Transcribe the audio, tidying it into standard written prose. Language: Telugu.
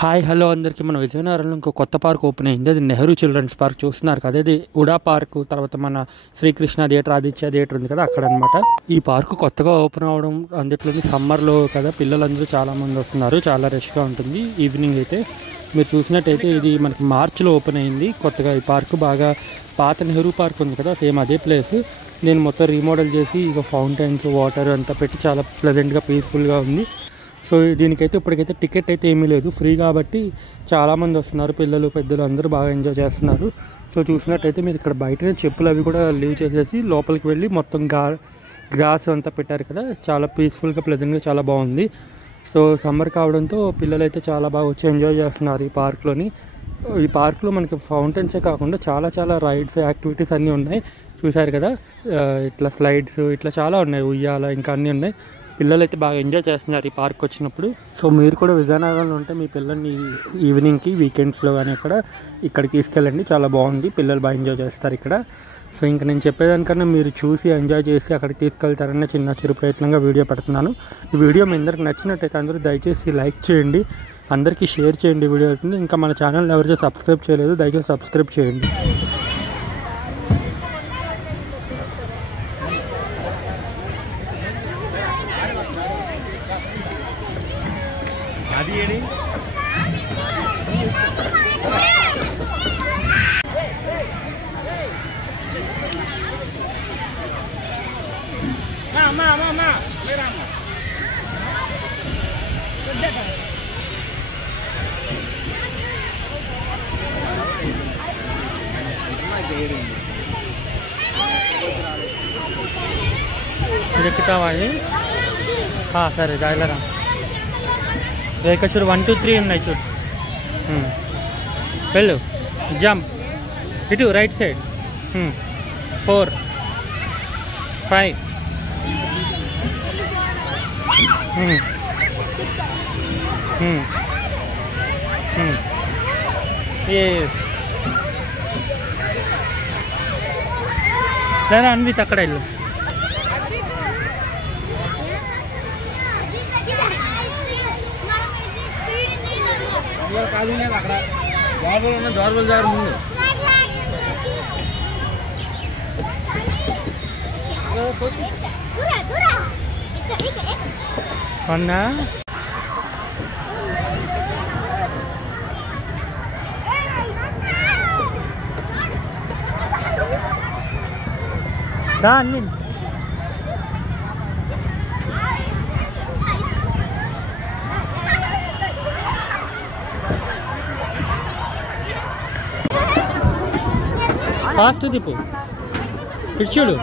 హాయ్ హలో అందరికీ. మన విజయనగరంలో ఇంకో కొత్త పార్క్ ఓపెన్ అయింది. అది నెహ్రూ చిల్డ్రన్స్ పార్క్ చూస్తున్నారు కదా. ఇది ఉడా పార్క్, తర్వాత మన శ్రీకృష్ణ థియేటర్, ఆదిత్య థియేటర్ ఉంది కదా, అక్కడ అనమాట. ఈ పార్క్ కొత్తగా ఓపెన్ అవ్వడం, అందులోని సమ్మర్లో కదా, పిల్లలందరూ చాలామంది వస్తున్నారు. చాలా రష్గా ఉంటుంది ఈవినింగ్ అయితే. మీరు చూసినట్టయితే ఇది మనకి మార్చిలో ఓపెన్ అయింది కొత్తగా. ఈ పార్క్ బాగా పాత నెహ్రూ పార్క్ ఉంది కదా, సేమ్ అదే ప్లేస్. నేను మొత్తం రీమోడల్ చేసి ఇక ఫౌంటైన్స్, వాటర్ అంతా పెట్టి చాలా ప్లెజెంట్గా, పీస్ఫుల్గా ఉంది. సో దీనికైతే ఇప్పటికైతే టికెట్ అయితే ఏమీ లేదు, ఫ్రీ కాబట్టి చాలామంది వస్తున్నారు. పిల్లలు పెద్దలు అందరూ బాగా ఎంజాయ్ చేస్తున్నారు. సో చూసినట్టయితే మీరు ఇక్కడ బయటనే చెప్పులు అవి కూడా లీవ్ చేసేసి లోపలికి వెళ్ళి మొత్తం గ్రాస్ అంతా పెట్టారు కదా, చాలా పీస్ఫుల్గా, ప్లెజెంట్గా చాలా బాగుంది. సో సమ్మర్ కావడంతో పిల్లలు అయితే చాలా బాగా వచ్చి ఎంజాయ్ చేస్తున్నారు ఈ పార్క్లోని. ఈ పార్క్లో మనకి ఫౌంటైన్సే కాకుండా చాలా చాలా రైడ్స్, యాక్టివిటీస్ అన్నీ ఉన్నాయి. చూశారు కదా, ఇట్లా స్లైడ్స్ ఇట్లా చాలా ఉన్నాయి, ఉయ్యాల ఇంకా అన్నీ ఉన్నాయి. పిల్లలు అయితే బాగా ఎంజాయ్ చేస్తున్నారు ఈ పార్క్ వచ్చినప్పుడు. సో మీరు కూడా విజయనగరంలో ఉంటే మీ పిల్లల్ని ఈవినింగ్కి, వీకెండ్స్లో కానీ ఇక్కడికి తీసుకెళ్ళండి. చాలా బాగుంది, పిల్లలు బాగా ఎంజాయ్ చేస్తారు ఇక్కడ. సో ఇంకా నేను చెప్పేదానికన్నా మీరు చూసి ఎంజాయ్ చేసి అక్కడికి తీసుకెళ్తారన్న చిరు ప్రయత్నంగా వీడియో పెడుతున్నాను. ఈ వీడియో మీ అందరికి నచ్చినట్టయితే అందరూ దయచేసి లైక్ చేయండి, అందరికీ షేర్ చేయండి వీడియో అవుతుంది. ఇంకా మన ఛానల్ని ఎవరైతే సబ్స్క్రైబ్ చేయలేదు దయచేసి సబ్స్క్రైబ్ చేయండి. అది ఏడి అమ్మా అమ్మా అమ్మా లేరమ్మా ఎక్కుతావా? సరే జాయిలరా. ఇక్కడ చూడు 1 2 3 ఉన్నాయి చూడు. వెళ్ళు, జంప్ ఇటు రైట్ సైడ్. 4 5 ఎస్. లేదా అన్విత్ అక్కడ వెళ్ళు. కాదు అక్కడ బాబులు ఉన్న దోర్బల్ జారు ముందు అన్నా అన్విత్. ఫాస్ట్ తిప్పు, ఇచ్చుడు.